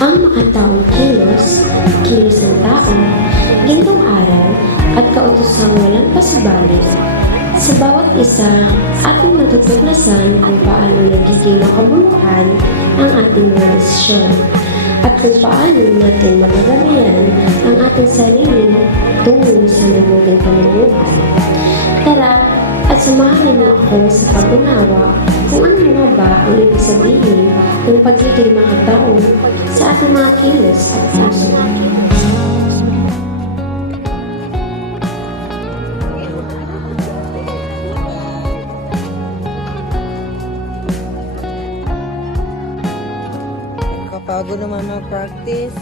Ang makataong kilos, kilos ng tao, gintong aral, at kautosang walang pasubali. Sa bawat isa, ating matutuklasan kung paano nagiging makabuluhan ang ating mga desisyon at kung paano natin magagabayan ang ating sarili tungo sa mabuting pamumuhay. Tara at samahan niyo ako sa pag-unawa kung ano nga ba ang ibig sabihin ng pagiging makataong sa ating mga kilos at puso. Pagod naman mag-practice.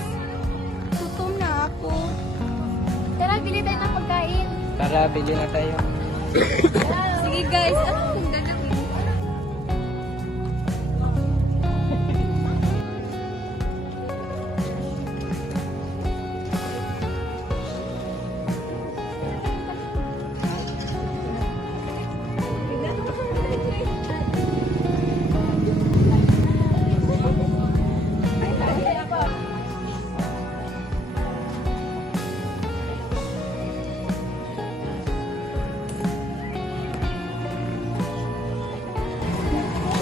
Gutom na ako. Tara, bili tayo ng pagkain. Tara, bili na tayo. Sige guys, ano kung gagawin?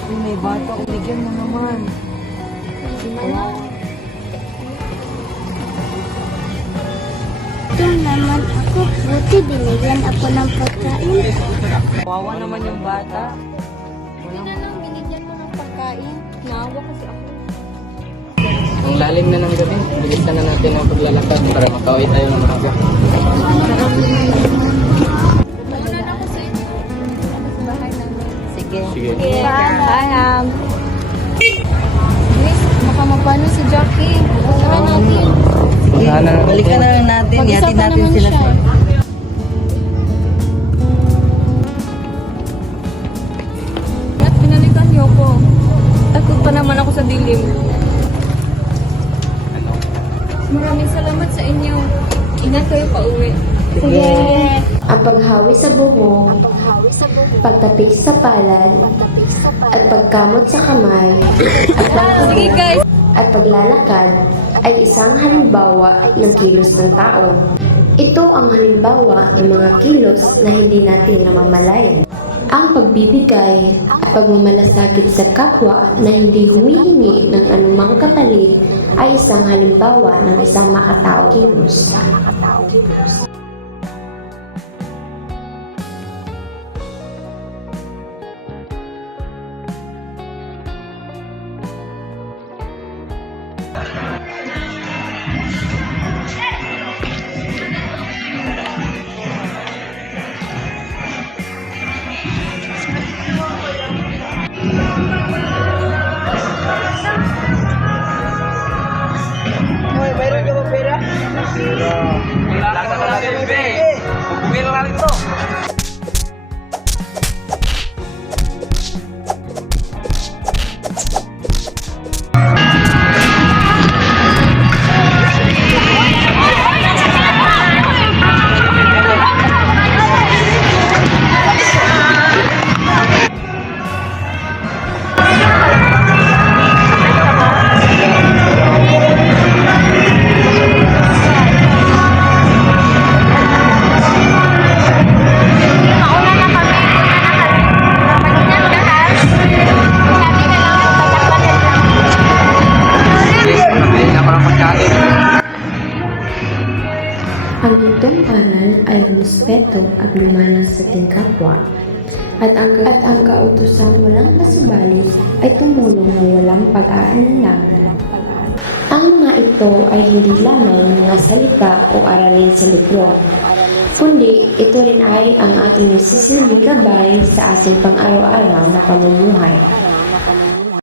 Uy, may bata ko. Bigyan mo naman. Ito naman ako, buti binigyan ako ng pagkain. Kawawa naman yung bata. Hindi na lang, binigyan mo ng pagkain. Naawa kasi ako. Ang lalim na ng gabi. Bilisan na natin ang paglalakad para makauwi tayo ng maaga. Mauna na ako sa inyo. Ako sa bahay namin. Sige. Sige. Bye. Guys, baka mapano si Jackie. Tara natin. Sana. Balikan na lang natin. Mag-isa Yatin pa natin naman sila. siya. At binalikan niyo ko. Takot pa naman ako sa dilim. Maraming salamat sa inyo. Ingat kayo pa uwi. Sige. Ang paghawi sa buhok, pagtapik sa palad, at pagkamot sa kamay, Sige guys. at paglalakad ay isang halimbawa ng kilos ng tao. Ito ang halimbawa ng mga kilos na hindi natin namamalayan. Ang pagbibigay at pagmamalasakit sa kapwa na hindi humihingi ng anumang kapalit ay isang halimbawa ng isang makataong kilos. Wala ka na natin, be. Hubungin lang natin to. Ang gintong aral ay respeto at lumalang sa ating kapwa. At ang kautosang walang pasubalit ay tumulong na walang pag-aalinlangan. Ang mga ito ay hindi lamang mga salita o aralin sa libro, kundi ito rin ay ang ating nagsisilbing gabay sa ating pang-araw-araw na pamumuhay.